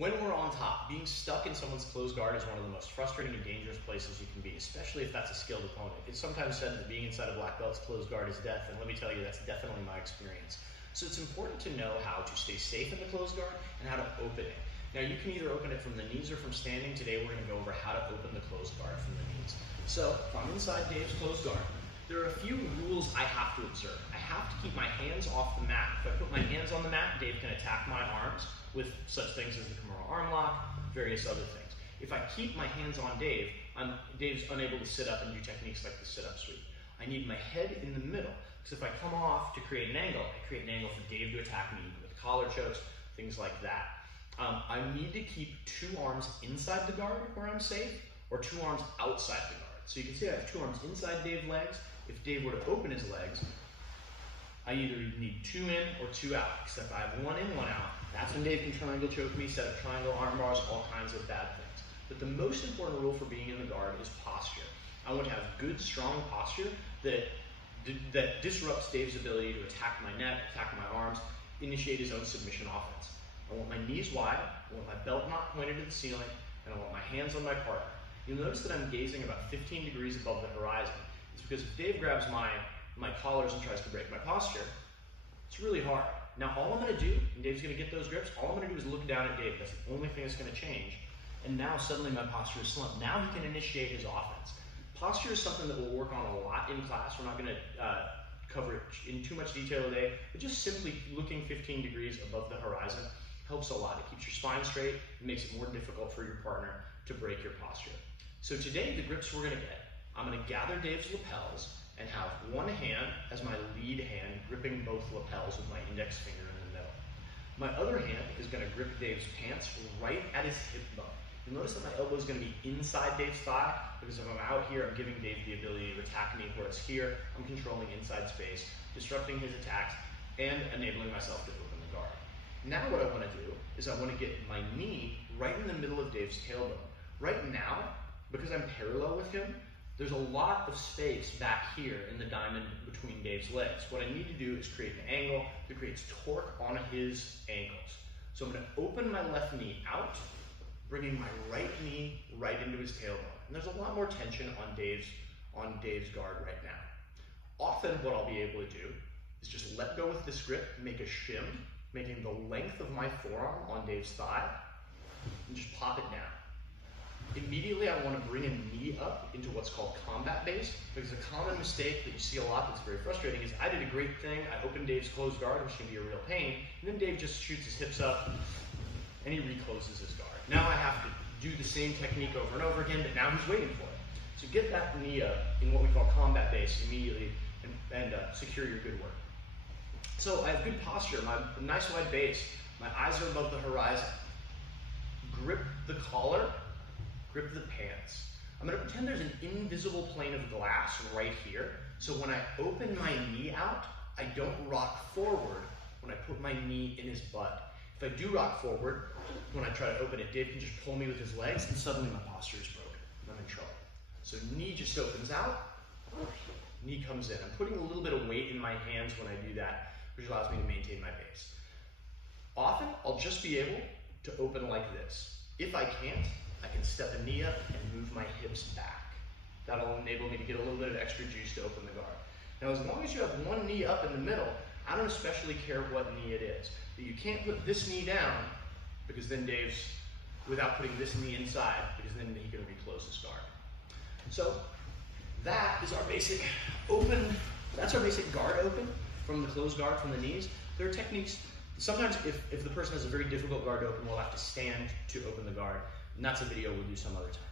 When we're on top, being stuck in someone's closed guard is one of the most frustrating and dangerous places you can be, especially if that's a skilled opponent. It's sometimes said that being inside a black belt's closed guard is death, and let me tell you, that's definitely my experience. So it's important to know how to stay safe in the closed guard and how to open it. Now you can either open it from the knees or from standing. Today we're going to go over how to open the closed guard from the knees. So if I'm inside Dave's closed guard, there are a few rules I have to observe. I have to keep my hands off the mat. If I put my hands on the mat, Dave can attack my arms with such things as the Kimura arm lock, various other things. If I keep my hands on Dave, Dave's unable to sit up and do techniques like the sit-up sweep. I need my head in the middle, because if I come off to create an angle, I create an angle for Dave to attack me with collar chokes, things like that. I need to keep two arms inside the guard where I'm safe, or two arms outside the guard. So you can see I have two arms inside Dave's legs. If Dave were to open his legs, I either need two in or two out. Except I have one in, one out. That's when Dave can triangle choke me, set up triangle arm bars, all kinds of bad things. But the most important rule for being in the guard is posture. I want to have good, strong posture that disrupts Dave's ability to attack my neck, attack my arms, initiate his own submission offense. I want my knees wide, I want my belt not pointed to the ceiling, and I want my hands on my partner. You'll notice that I'm gazing about 15 degrees above the horizon. It's because if Dave grabs my collars and tries to break my posture, it's really hard. Now all I'm going to do, and Dave's going to get those grips, all I'm going to do is look down at Dave. That's the only thing that's going to change. And now suddenly my posture is slumped. Now he can initiate his offense. Posture is something that we'll work on a lot in class. We're not going to cover it in too much detail today, but just simply looking 15 degrees above the horizon helps a lot. It keeps your spine straight. It makes it more difficult for your partner to break your posture. So today, the grips we're going to get, I'm going to gather Dave's lapels and have one hand as my lead hand gripping both lapels with my index finger in the middle. My other hand is going to grip Dave's pants right at his hip bone. You'll notice that my elbow is going to be inside Dave's thigh because if I'm out here, I'm giving Dave the ability to attack me, whereas here, I'm controlling inside space, disrupting his attacks, and enabling myself to open the guard. Now what I want to do is I want to get my knee right in the middle of Dave's tailbone. Right now, because I'm parallel with him, there's a lot of space back here in the diamond between Dave's legs. What I need to do is create an angle that creates torque on his ankles. So I'm going to open my left knee out, bringing my right knee right into his tailbone. And there's a lot more tension on Dave's guard right now. Often what I'll be able to do is just let go with this grip, make a shim, making the length of my forearm on Dave's thigh, and just pop it down. Immediately, I want to bring a knee up into what's called combat base, because a common mistake that you see a lot that's very frustrating is I did a great thing, I opened Dave's closed guard, which can be a real pain, and then Dave just shoots his hips up, and he recloses his guard. Now I have to do the same technique over and over again, but now he's waiting for it. So get that knee up in what we call combat base immediately, and secure your good work. So I have good posture, my nice wide base, my eyes are above the horizon. Grip the collar, grip the pants. I'm going to pretend there's an invisible plane of glass right here, so when I open my knee out, I don't rock forward when I put my knee in his butt. If I do rock forward, when I try to open it, Dave can just pull me with his legs, and suddenly my posture is broken. I'm in trouble. So knee just opens out, knee comes in. I'm putting a little bit of weight in my hands when I do that, which allows me to maintain my base. Often, I'll just be able to open like this. If I can't, I can step a knee up and move my hips back. That'll enable me to get a little bit of extra juice to open the guard. Now, as long as you have one knee up in the middle, I don't especially care what knee it is. But you can't put this knee down, because then Dave's, without putting this knee inside, because then he can reclose his guard. So, that is our basic open, that's our basic guard open from the closed guard from the knees. There are techniques, sometimes if the person has a very difficult guard open, we'll have to stand to open the guard. And that's a video we'll do some other time.